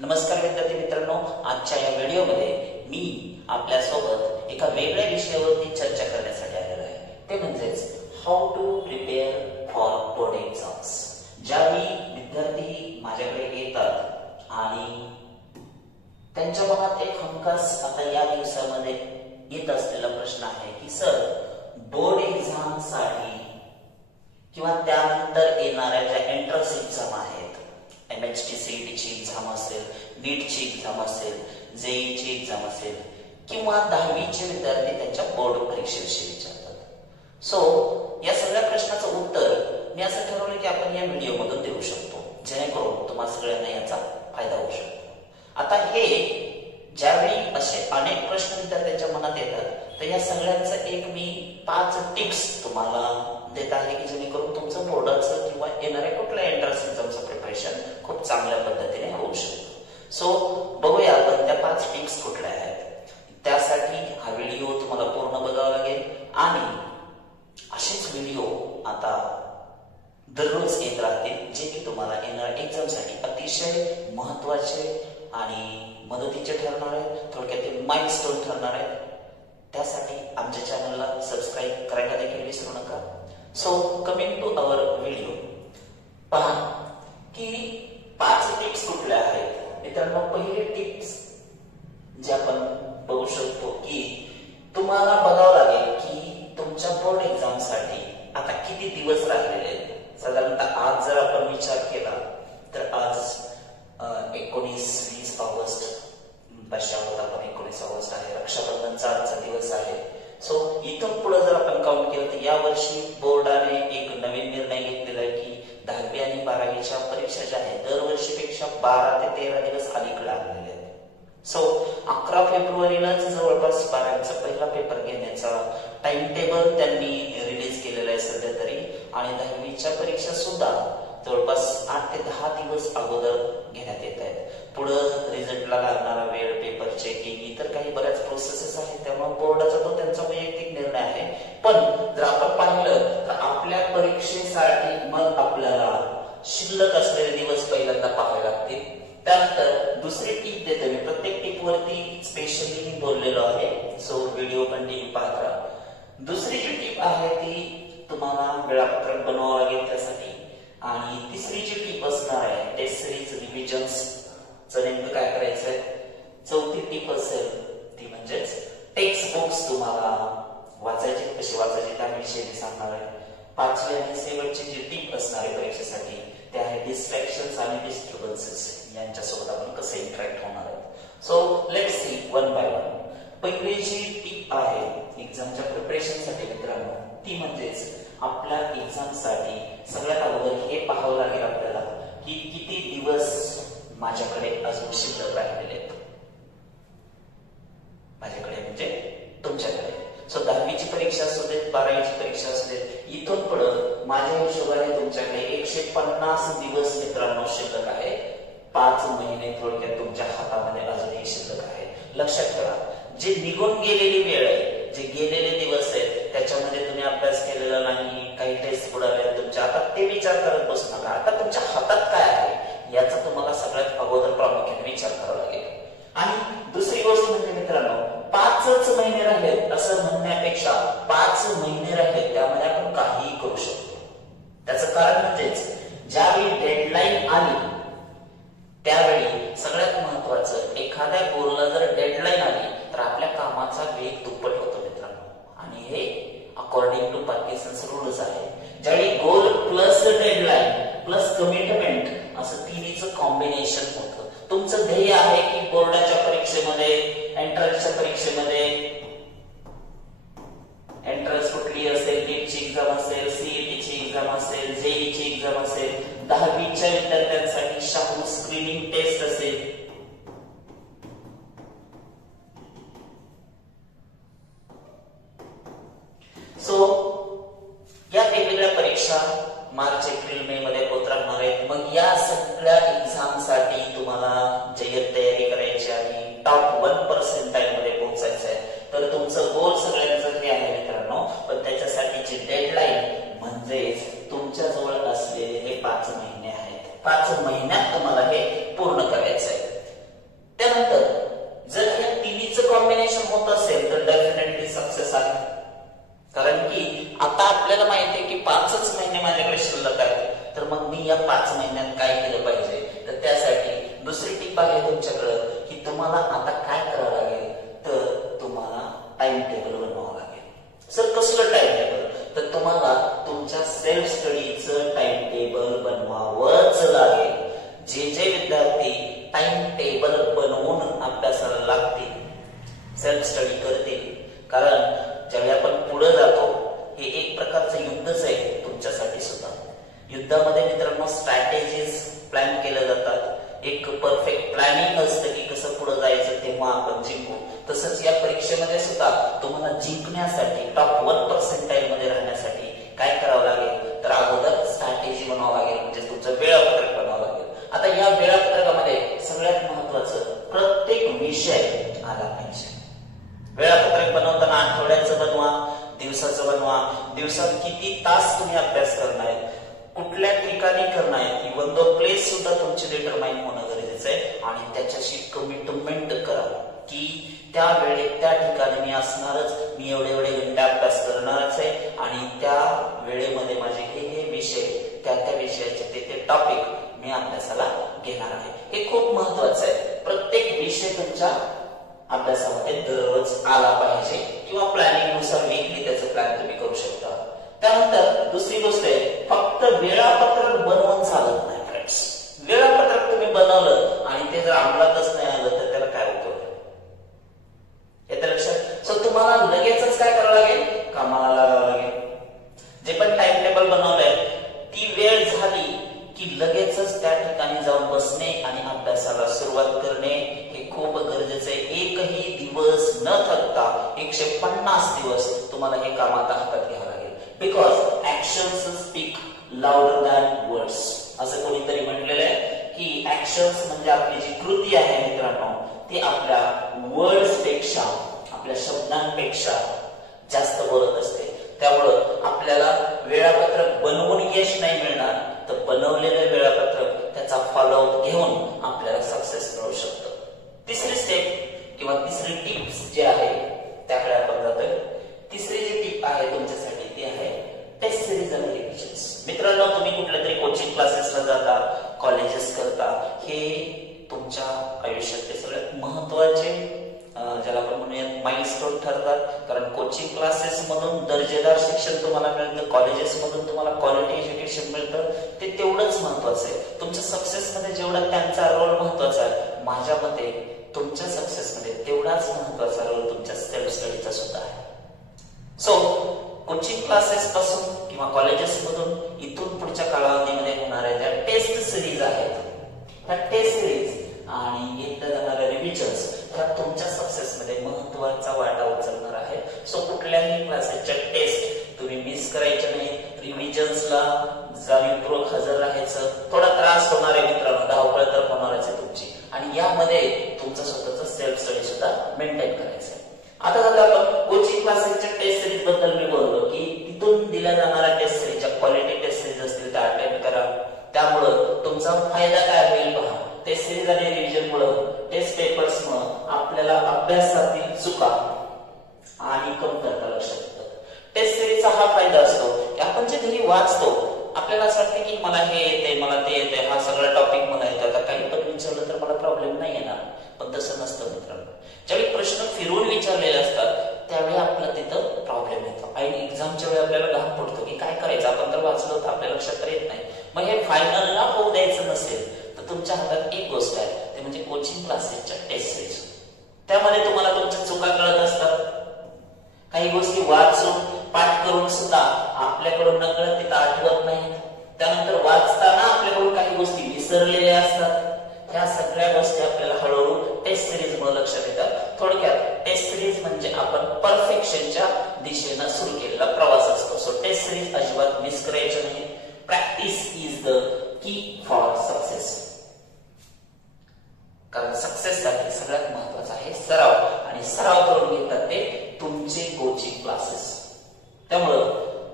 नमस्कार विद्यार्थी मित्रांनो, आजच्या या व्हिडिओमध्ये मी आपल्या सोबत एका वेगळ्या विषयावरती चर्चा करण्यासाठी आलेलो आहे. ते म्हणजेच how to prepare for board exams. ज्यावेळी विद्यार्थी माझ्याकडे येतात आणि त्यांच्या मनात एक हमखास आता या दिवसामध्ये येत असलेला प्रश्न आहे की सर, बोर्ड एक्झाम साठी किंवा त्यानंतर येणाऱ्या ज्या एंट्रन्स एक्झाम आहेत, MHT CET ची एक्झाम असेल, नीटची एक्झाम असेल, JEE ची एक्झाम असेल किंवा 10वीचे विद्यार्थी त्यांच्या बोर्ड परीक्षेविषयी विचारतात. सो या सगळ्या प्रश्नाचं उत्तर मी असं ठरवलं की आपण या व्हिडिओमधून देऊ शकतो, जेणेकरून तुम्हाला सगळ्यांना याचा फायदा होऊ शकतो. आता हे ज्यावेळी असे अनेक प्रश्न विद्यार्थ्यांच्या मनात येतात, तर या सगळ्यांचं एक मी 5 टिप्स तुम्हाला देत आहे की जेणेकरून तुमचं बोर्डाचं किंवा येणाऱ्या कुठल्या एंट्रन्स एक्झामचं प्रिपरेशन खूप चांगल्या पद्धतीने होऊ शकतं. सो बघूया आपण त्या 5 टिप्स कुठल्या आहेत. त्यासाठी हा व्हिडिओ तुम्हाला पूर्ण बघावा लागेल आणि असेच व्हिडिओ आता दररोज येत राहतील, जे की तुम्हाला येणाऱ्या एक्झामसाठी अतिशय महत्वाचे आणि मदतीचे ठरणार आहेत, थोडक्यात ते माइलस्टोन ठरणार आहेत. त्यासाठी आमच्या चॅनलला सबस्क्राईब करायला देखील विसरू नका. So coming to our video, पहा की 5 टिप्स कुठल्या आहेत. मित्रांनो, पहिली टिप्स जे आपण बघू शकतो की तुम्हाला बघावं लागेल की तुमच्या बोर्ड एक्झाम साठी आता किती दिवस राहिलेले आहेत. साधारणतः आज जर आपण विचार केला तर आज 19-20 ऑगस्ट, वर्षावर आपण 19 ऑगस्ट आहे, रक्षाबंधनचा आजचा दिवस आहे. सो इथून पुढे जर आपण काउंट केलं तर या वर्षी बोर्डाने एक नवीन निर्णय घेतलेला आहे की 10वी आणि 12वीच्या परीक्षा ज्या आहेत दरवर्षीपेक्षा 12 ते 13 दिवस अलीकडे आणलेले आहेत. सो 11 फेब्रुवारीलाच जवळपास 12वीचा पहिला पेपर घेण्याचा टाइम टेबल त्यांनी रिलीज केलेला आहे सध्या तरी, आणि 10वीच्या परीक्षा सुद्धा जवळपास 8 ते 10 दिवस अगोदर घेण्यात येत आहेत. पुढं रिझल्टला लागणारा वेळ, पेपर चेकिंग, इतर काही बऱ्याच प्रोसेसेस आहेत, त्यामुळे बोर्डाचा तो त्यांचा वैयक्तिक निर्णय आहे. पण जर आपण पाहिलं तर आपल्या परीक्षेसाठी मग आपल्याला शिल्लक असलेले दिवस पहिल्यांदा पाहावे लागतील. त्यानंतर दुसरी टीप देतो मी, प्रत्येक टीप वरती स्पेशली मी बोललेलो आहे, सो व्हिडिओ कंटिन्यू पाहत राहा. दुसरी जी टीप आहे ती तुम्हाला वेळापत्रक बनवावं लागेल त्यासाठी. आणि तिसरी जी टीप असणार आहे टेस्ट सिरीज रिव्हिजन्स नेमकं काय करायचंय. चौथी टीप असेल ती म्हणजेच टेक्स्ट बुक्स तुम्हाला वाचायचे, कशी वाचायचे त्याविषयी मी सांगणार आहे. 5वी आणि शेवटची जी टीप असणार आहे परीक्षेसाठी ते आहे डिस्ट्रॅक्शन्स आणि डिस्टर्बन्सेस, यांच्यासोबत आपण कसं इंटरॅक्ट होणार आहे. So let's see one by one. पहिली जी टीप आहे एक्झामच्या प्रिपरेशनसाठी मित्रांनो, ती म्हणजेच आपल्या एक्झाम साठी सगळ्यात अगोदर हे पाहावं लागेल आपल्याला की किती दिवस माझ्याकडे अजून शिल्लक राहिलेले आहेत. माझ्याकडे म्हणजे तुमच्याकडे. सो 10वीची परीक्षा असू देत, 12वीची परीक्षा असू देत, इथून पुढे माझ्या हिशोबाने तुमच्याकडे 150 दिवस मित्रांनो शिल्लक आहे. 5 महिने थोडक्यात तुमच्या हातामध्ये अजूनही शिल्लक आहे. लक्षात ठेवा, जे निघून गेलेली वेळ आहे, जे गेलेले दिवस आहेत, त्याच्यामध्ये तुम्ही अभ्यास केलेला नाही, काही टेस्ट बुडाले तुमच्या, आता ते विचार करत बसू नका. आता तुमच्या हातात काय आहे याचा तुम्हाला सगळ्यात अगोदर प्रामुख्याने विचार करावा लागेल. आणि दुसरी गोष्ट म्हणजे मित्रांनो, 5च महिने राहिले असं म्हणण्यापेक्षा 5 महिने राहिले त्यामध्ये आपण काहीही करू शकतो. त्याचं कारण म्हणजेच ज्यावेळी डेडलाईन आली त्यावेळी सगळ्यात महत्वाचं, एखाद्या गोलला जर डेडलाईन आली तर आपल्या कामाचा वेग दुप्पट होतो मित्रांनो. आणि हे अकॉर्डिंग टू पार्किन्सन्स रूल्स आहे. ज्यावेळी गोल प्लस डेडलाईन प्लस कमिटमेंट असं तिन्हीचं कॉम्बिनेशन होतं. तुमचं ध्येय आहे की बोर्डाच्या परीक्षेमध्ये, एंट्रन्सच्या परीक्षेमध्ये, एंट्रन्स कुठली असेल, नीटची एक्झाम असेल, सीईटीची एक्झाम असेल, जेईची एक्झाम असेल, 10वीच्या विद्यार्थ्यांसाठी शाहू स्क्रीनिंग टेस्ट असेल, सो या वेगवेगळ्या परीक्षा मार्च, एप्रिल, मे मध्ये होत राहणार आहेत. मग या सगळ्या एक्झाम साठी तुम्हाला जय्यत तयारी करायची आणि टॉप 1% मध्ये पोहोचायचं आहे. तर तुमचं गोल सगळ्यांचं हे आहे मित्रांनो, पण त्याच्यासाठीची डेडलाईन म्हणजेच तुमच्या जवळ असलेले हे 5 महिने आहेत. 5 महिन्यात तुम्हाला हे पूर्ण करायचं आहे. आहे तुमच्याकडं की तुम्हाला आता काय करावं लागेल, तर तुम्हाला टाइम टेबल बनवावं लागेल. सर कसलं टाइम टेबल? तर तुम्हाला तुमच्या सेल्फ स्टडीचं टाइम टेबल बनवावंच लागेल. जे जे विद्यार्थी टाइम टेबल बनवून अभ्यासाला लागतील, सेल्फ स्टडी करतील, कारण ज्यावेळी आपण पुढे जातो हे एक प्रकारचं युद्धच आहे तुमच्यासाठी सुद्धा. युद्धामध्ये मित्रांनो स्ट्रॅटेजीज प्लॅन केल्या जातात, एक परफेक्ट प्लॅनिंग असतं की कसं पुढे जायचं तेव्हा आपण जिंकू. तसंच या परीक्षेमध्ये सुद्धा तुम्हाला जिंकण्यासाठी, टॉप 1% मध्ये राहण्यासाठी काय करावं लागेल, तर अगोदर स्ट्रॅटेजी बनवावं लागेल, म्हणजे तुमचं वेळापत्रक बनवावं लागेल. आता या वेळापत्रकामध्ये सगळ्यात महत्वाचं प्रत्येक विषय आला पाहिजे. वेळापत्रक बनवताना आठवड्याचं बनवा, दिवसाचं बनवा, दिवसात किती तास तुम्ही अभ्यास करणार, कुठल्या ठिकाणी करणार, इव्हन दो प्लेस सुद्धा तुमची डिटरमाइन होणं गरजेचं आहे. आणि त्याच्याशी कमिटमेंट करा की त्या वेळेत त्या ठिकाणी मी असणारच, मी एवढे एवढे घंटे अभ्यास करणारच आहे आणि त्या वेळेमध्ये माझे हे विषय, त्या विषयाचे ते टॉपिक मी अभ्यासाला घेणार आहे. हे खूप महत्वाचं आहे. प्रत्येक विषय तुमच्या अभ्यासामध्ये दररोज आला पाहिजे किंवा प्लॅनिंग नुसार वीकली त्याचं प्लॅन तुम्ही करू शकता. त्यानंतर दुसरी गोष्ट आहे, फक्त वेळापत्रक बनवून चालत नाही फ्रेंड्स. वेळापत्रक तुम्ही बनवलं आणि ते जर अंमलातच नाही आलं तर त्याला काय उपयोग? येतं लक्षात? सो तुम्हाला लगेचच काय करावं लागेल, कामाला लागावं लागेल. जे पण टाइम टेबल बनवलंय ती वेळ झाली की लगेचच त्या ठिकाणी जाऊन बसणे आणि अभ्यासाला सुरुवात करणे हे खूप गरजेचं आहे. एकही दिवस न थकता 150 दिवस तुम्हाला हे काम आता हातात घ्यावं लागेल. Because actions speak louder than words, असं कोणीतरी म्हटलेलं आहे की ऍक्शन्स म्हणजे आपली जी कृती आहे मित्रांनो ती आपल्या वर्ड्स पेक्षा, आपल्या शब्दांपेक्षा जास्त बोलत असते. त्यामुळं आपल्याला वेळापत्रक बनवून यश नाही मिळणार, तर बनवलेलं वेळापत्रक त्याचा फॉलोअप घेऊन आपल्याला सक्सेस मिळू शकतं. तिसरी स्टेप किंवा तिसरी टिप्स जी आहे त्याकडे आपण जातोय. तिसरी जी टिप आहे तुमच्यासाठी ती आहे टेस्ट सिरीज आणि रिव्हिजन्स. मित्रांनो तुम्ही कुठल्या तरी कोचिंग क्लासेसला जाता, कॉलेजेस करता, हे तुमच्या आयुष्यातले सगळ्यात महत्वाचे ज्याला आपण म्हणूयात माइलस्टोन ठरतात. कारण कोचिंग क्लासेस मधून दर्जेदार शिक्षण तुम्हाला मिळतं, कॉलेजेस मधून तुम्हाला क्वालिटी एज्युकेशन मिळतं, ते तेवढंच महत्वाचं आहे. तुमच्या सक्सेस मध्ये जेवढा त्यांचा रोल महत्वाचा आहे, माझ्या मते तुमच्या सक्सेस मध्ये तेवढाच महत्वाचा रोल तुमच्या सेल्फ स्टडीचा सुद्धा आहे. सो कोचिंग क्लासेस पासून किंवा कॉलेजेस मधून इथून पुढच्या कालावधीमध्ये होणाऱ्या ज्या टेस्ट सिरीज आहेत, त्या टेस्ट सिरीज आणि घेतल्या जाणाऱ्या रिव्हिजन्स ह्या तुमच्या सक्सेस मध्ये महत्वाचा वाटा उचलणार आहे. सो कुठल्याही क्लासेसच्या टेस्ट तुम्ही मिस करायचे नाही. रिव्हिजन्सला जाणीवपूर्वक हजर राहायचं. थोडा त्रास होणार आहे मित्रांनो, धावपळ तर होणारच आहे तुमची, आणि यामध्ये तुमचा स्वतःचा सेल्फ स्टडी सुद्धा मेंटेन करायचं आहे. आता आपण कोचिंग क्लासेसच्या टेस्ट सिरीज बद्दल मी बोललो की तिथून दिल्या जाणाऱ्या टेस्ट सिरीजच्या क्वालिटी टेस्ट सिरीज असतील त्या अटेंड करा. त्यामुळं तुमचा फायदा काय होईल पहा. टेस्ट सिरीज आणि रिव्हिजन मुळे, टेस्ट पेपर्स मुळे आपल्याला अभ्यासातील चुका आणि कमतरता लक्षात येतात. टेस्ट सिरीजचा हा फायदा असतो की आपण जे घरी वाचतो आपल्याला असं वाटतं की मला हे येते, मला ते येते, हा सगळा टॉपिक मला येतो, आता काही पण विचारलं तर मला प्रॉब्लेम नाही येणार. पण तसं नसतं मित्रांनो. ज्यावेळी प्रश्न फिरून विचारलेले असतात त्यावेळी आपल्याला तिथं प्रॉब्लेम येतो आणि एक्झामच्या वेळी आपल्याला घाम पडतो की काय करायचं, आपण तर वाचलं होतं, आपल्या लक्षात तर येत नाही. मग हे फायनलला होऊ द्यायचं नसेल तर तुमच्या हातात एक गोष्ट आहे, ते म्हणजे कोचिंग क्लासेसच्या टेस्ट सिरीज. त्यामध्ये तुम्हाला तुमच्या चुका कळत असतात. काही गोष्टी वाचून पाठ करून सुद्धा आपल्याकडून नकळत तिथं आठवत नाहीत. त्यानंतर वाचताना आपल्याकडून काही गोष्टी विसरलेल्या असतात. ह्या सगळ्या गोष्टी आपल्याला हळूहळू टेस्ट सिरीज मुळे लक्षात येतात. थोडक्यात टेस्ट सिरीज म्हणजे आपण परफेक्शनच्या दिशेनं सुरू केलेला प्रवास असतो. सो टेस्ट सिरीज अजिबात मिस करायचं नाही. Practice is the key for success. कारण सक्सेस साठी सगळ्यात महत्वाचा आहे सराव, आणि सराव करून घेतात ते तुमचे कोचिंग क्लासेस. त्यामुळं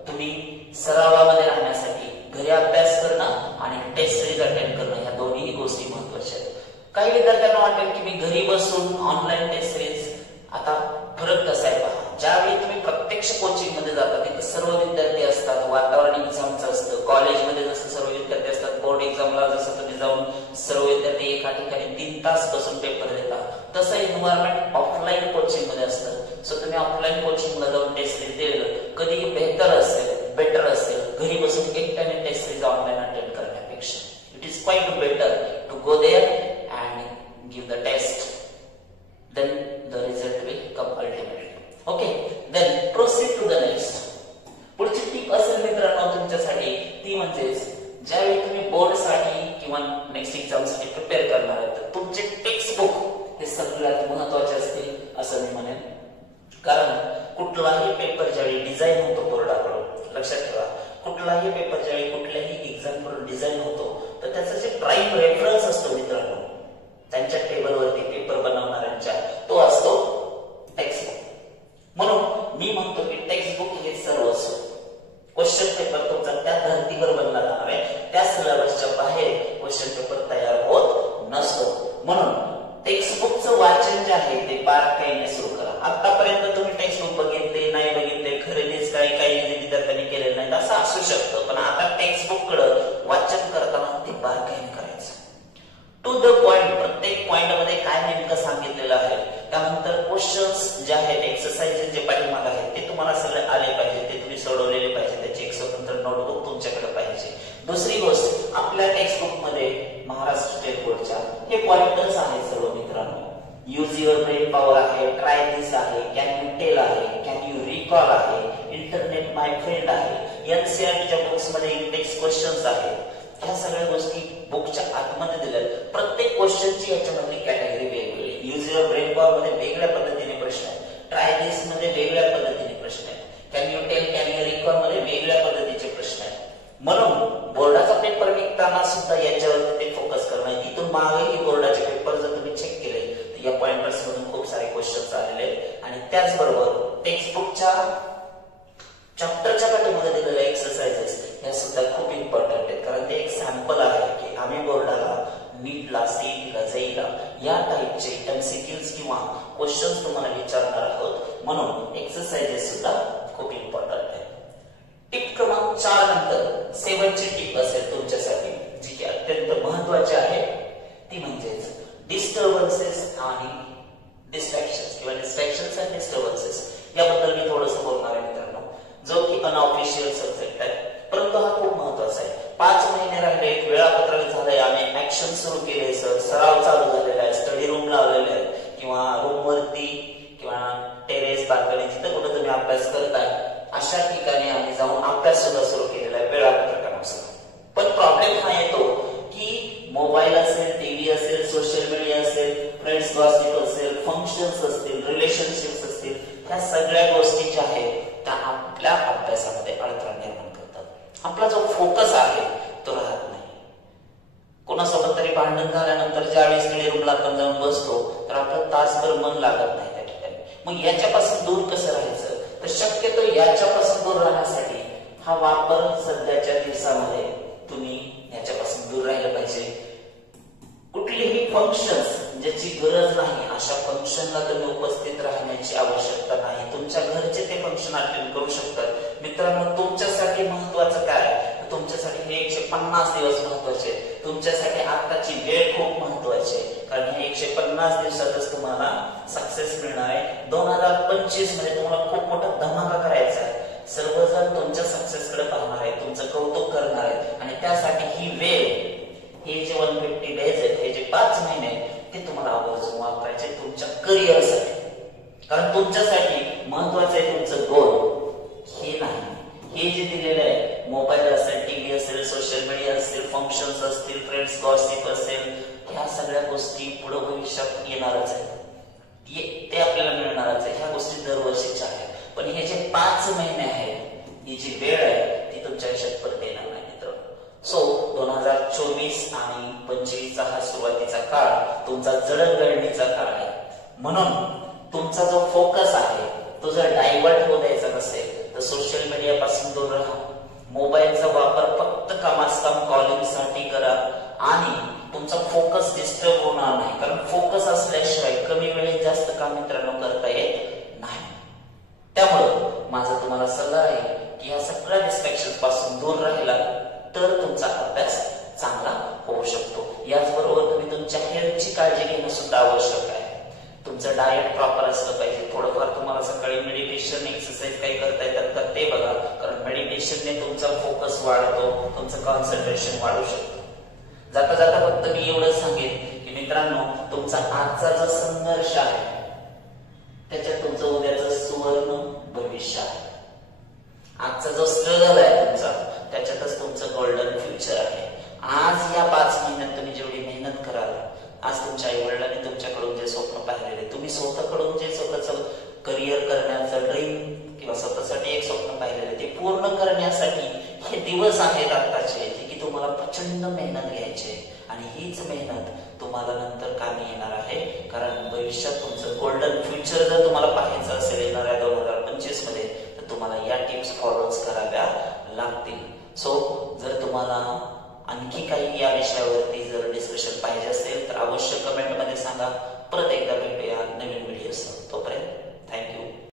तुम्ही सरावामध्ये राहण्यासाठी घरी अभ्यास करणं आणि टेस्ट सिरीज अटेंड करणं ह्या दोन्ही गोष्टी महत्वाच्या आहेत. काही विद्यार्थ्यांना वाटेल की मी घरी बसून ऑनलाईन टेस्ट सिरीज, आता फरक कसा आहे पहा. ज्यावेळी तुम्ही प्रत्यक्ष कोचिंग मध्ये जाता तिथे सर्व विद्यार्थी असतात, वातावरण एक्झामचं असतं. कॉलेजमध्ये जसं सर्व विद्यार्थी असतात, बोर्ड एक्झामला जसं तुम्ही जाऊन सर्व विद्यार्थी एका ठिकाणी 3 तास बसून पेपर देतात, तसं एन्व्हायरमेंट ऑफलाईन कोचिंग मध्ये असतं. सो तुम्ही ऑफलाईन कोचिंगला जाऊन टेस्ट सिरीज दिलं कधी बेटर असेल घरी बसून एकट्याने टेस्ट सिरीज ऑनलाईन अटेंड करण्यापेक्षा. It is quite better to go there and give the test, then the result will come ultimately. Okay, then proceed to the next. पुढची tip असेल मित्रांनो तुमच्यासाठी ती म्हणजे ज्यावेळी तुम्ही बोर्डसाठी किंवा नेक्स्ट एक्झामसाठी प्रिपेअर करणार आहात तर तुमचे टेक्स्ट बुक हे सगळ्यात महत्त्वाचे असतील असं मी म्हणेन. कारण कुठलाही पेपर ज्यावेळी डिझाईन होतो बोर्डाकडून, लक्षात ठेवा, कुठलाही पेपर ज्यावेळी कुठल्याही एक्झाम कडून डिझाईन होतो तर त्याचा जे प्राइम रेफरन्स असतो मित्रांनो त्यांच्या टेबलवरती पेपर बनवणाऱ्यांच्या, तो असतो टेक्स्ट बुक. म्हणून मी म्हणतो की टेक्स्ट बुक हे सर्वस्व. क्वेश्चन पेपर तुमचा त्या धर्तीवर बनला जाणार आहे, त्या सिलेबसच्या बाहेर क्वेश्चन पेपर तयार होत नसतो. म्हणून टेक्स्ट बुकचं वाचन जे आहे ते बारकाईने सुरू करा. आतापर्यंत तुम्ही टेक्स्ट बुक बघितले नाही बघितले, खरेदीच काही विद्यार्थ्यांनी केलेलं नाही असं असू शकतं, पण आता टेक्स्ट बुक कडे वाचन करताना ते बारकाईने करायचं. टू द पॉइंट, प्रत्येक पॉइंट मध्ये काय नेमकं सांगितलेलं आहे, त्यानंतर क्वेश्चन्स जे आहेत, एक्सरसाइजेस जे पाठीमागे आहेत ते तुम्हाला सगळे आले पाहिजे, ते तुम्ही सोडवलेले पाहिजे, त्याची एक स्वतंत्र नोटबुक तुमच्याकडे पाहिजे. दुसरी गोष्ट, आपल्या टेक्स्ट बुक मध्ये महाराष्ट्र स्टेट बोर्डच्या हे पॉइंटर्स आहेत सर्व मित्रांनो. यूज युअर ब्रेन पॉवर आहे, ट्राय दिस आहे, कॅन यू टेल आहे, कॅन यू रिकॉल आहे, इंटरनेट माय फ्रेंड आहे, एनसीईआरटीच्या बुक्स मध्ये इंडेक्स क्वेश्चन्स आहेत. ह्या सगळ्या गोष्टी बुकच्या आतमध्ये दिल्या. प्रत्येक क्वेश्चनची याच्यामधली कॅटेगरी वेगवेगळी. यूज युअर ब्रेन पॉवर मध्ये वेगळ्या पद्धतीने प्रश्न आहेत, ट्राय दिस मध्ये वेगळ्या पद्धतीने प्रश्न आहेत, can you tell, can you recall मध्ये वेगळ्या पद्धतीचे प्रश्न आहेत. म्हणून बोर्डाचा पेपर निघताना सुद्धा याच्यावर ते फोकस करणं. इथून मागेही बोर्डाचे पेपर जर तुम्ही चेक केले तर या पॉइंटर्स मधून खूप सारे क्वेश्चन्स आलेले आहेत. आणि त्याचबरोबर टेक्स्ट बुकच्या चॅप्टरच्या पाठीमध्ये दिलेल्या एक्सरसाइजेस या सुद्धा खूप इम्पॉर्टंट आहेत, कारण ते एक सॅम्पल आहे की आम्ही बोर्डाला नीटला, सीईटीला, जेईला या टाइपचे एमसीक्यूज किंवा क्वेश्चन्स तुम्हाला विचारणार आहोत. म्हणून एक्सरसाइजेस सुद्धा खूप इम्पॉर्टंट आहे. टिप क्रमांक 4 नंतर 7 ची टिप असेल तुमच्यासाठी जी की अत्यंत महत्त्वाची आहे, ती म्हणजे डिस्टर्बन्सेस आणि डिस्ट्रॅक्शन्स किंवा डिस्ट्रॅक्शन्स अँड डिस्टर्बन्सेस याबद्दल मी थोडंसं बोलणार आहे मित्रांनो, जो की अनऑफिशियल सब्जेक्ट आहे, परंतु हा खूप महत्त्वाचा आहे. 5 महिने राहिले, वेळापत्रक झालंय, आम्ही ऍक्शन सुरू केले, सराव चालू झालेला आहे, स्टडी रूम लावलेले आहेत किंवा रूम वरती किंवा टेरेस, बाल्कनी जिथे कुठे तुम्ही अभ्यास करताय अशा ठिकाणी आम्ही जाऊन अभ्यास सुद्धा सुरू केलेला आहे वेळापत्रकानुसार. पण प्रॉब्लेम हा येतो की मोबाईल असेल, टीव्ही असेल, सोशल मीडिया असेल, फ्रेंड्स गॉसिप असेल, फंक्शन्स असतील, रिलेशनशिप्स असतील, ह्या सगळ्या गोष्टी ज्या आहेत त्या आपल्या अभ्यासामध्ये अडथळा निर्माण करतात. आपला जो फोकस आहे तो राहत नाही. कोणासोबत तरी भांडण झाल्यानंतर ज्यावेळी स्टडी रूमला आपण जाऊन बसतो तर आपलं तासभर मन लागत नाही त्या ठिकाणी. मग याच्यापासून दूर कसं राहायचं, तर शक्यतो याच्यापासून दूर राहण्यासाठी हा वापर सध्याच्या दिवसामध्ये तुम्ही याच्यापासून दूर राहिलं पाहिजे. कुठलीही फंक्शन्स ज्याची गरज नाही अशा फंक्शनला तुम्ही उपस्थित राहण्याची आवश्यकता नाही. तुमच्या घरचे ते फंक्शन अटेंड करू शकतात. मित्रांनो, तुमच्यासाठी महत्वाचं काय, तुमच्यासाठी हे 150 दिवस महत्वाचे, तुमच्यासाठी आताची वेळ खूप महत्वाची आहे, कारण हे 150 दिवसातच तुम्हाला सक्सेस मिळणार आहे. 2025 मध्ये तुम्हाला खूप मोठा धमाका करायचा आहे. सर्वजण तुमच्या सक्सेस कडे पाहणार आहे, तुमचं कौतुक करणार आहे, आणि त्यासाठी ही वेळ, हे जे 150 डेज आहेत, हे जे 5 महिने आहेत, ते तुम्हाला आवर्जून वापरायचे तुमच्या करिअरसाठी. कारण तुमच्यासाठी महत्वाचं आहे तुमचं गोल, हे नाही. हे जे दिलेलं आहे, मोबाईल असेल, टीव्ही असेल, सोशल मीडिया असेल, फंक्शन्स असतील, फ्रेंड्स गॉसिप असेल, ह्या सगळ्या गोष्टी पुढे भविष्यात येणारच आहेत, ते आपल्याला मिळणारच आहे. ह्या गोष्टी दरवर्षीच्या आहेत. पण हे जे 5 महिने आहेत, ही जी वेळ आहे ती तुमच्या आयुष्यात परत येणार नाही मित्रांनो. सो 2024 आणि 25 हा सुरुवातीचा काळ तुमचा जडणघडणीचा काळ आहे. म्हणून तुमचा जो फोकस आहे तो जर डायव्हर्ट होऊ द्यायचा नसेल तर सोशल मीडिया पासून दूर राहा. मोबाईलचा वापर फक्त कामास्तम कॉलिंग साठी करा आणि तुमचा फोकस डिस्टर्ब होणार नाही. कारण फोकस असल्याशिवाय कमी वेळेत जास्त काम मित्रांनो करता येत नाही. त्यामुळे माझा तुम्हाला सल्ला आहे की या सगळ्या डिस्ट्रॅक्शन पासून दूर राहिला तर तुमचा अभ्यास चांगला होऊ शकतो. याचबरोबर तुम्ही तुमच्या हेल्थची काळजी घेणं सुद्धा आवश्यक आहे. तुमचं डाएट प्रॉपर असलं पाहिजे. थोडंफार तुम्हाला सकाळी मेडिटेशन एक्सरसाइज काही करता येतात तर ते बघा, कारण मेडिटेशनने तुमचा फोकस वाढतो, तुमचं कॉन्सन्ट्रेशन वाढू शकतं. जाता जाता फक्त मी एवढंच सांगेन की मित्रांनो, तुमचा आजचा जो संघर्ष आहे त्याच्यात तुमचं उद्याचं सुवर्ण भविष्य आहे. आजचा जो स्ट्रगल आहे तुमचा त्याच्यातच तुमचं गोल्डन फ्युचर आहे. आज या 5 महिन्यात तुम्ही जेवढी मेहनत कराल, आज तुमच्या आई वडिलांनी तुमच्याकडून जे स्वप्न पाहिलेले, तुम्ही स्वतःकडून जे स्वतःचं करिअर करण्याचं ड्रीम किंवा स्वतःसाठी एक स्वप्न पाहिलेले, ते पूर्ण करण्यासाठी हे दिवस आहेत आत्ताचे, जे की तुम्हाला प्रचंड मेहनत घ्यायची आहे. आणि हीच मेहनत तुम्हाला नंतर कामी येणार आहे, कारण भविष्यात तुमचं गोल्डन फ्युचर जर तुम्हाला पाहायचं असेल येणाऱ्या 2025 मध्ये, तर तुम्हाला या टिप्स फॉलोच कराव्या लागतील. सो जर तुम्हाला आणखी काही या विषयावरती जर डिस्कशन पाहिजे असेल तर अवश्य कमेंट मध्ये सांगा. परत एकदा भेटूया नवीन व्हिडिओ.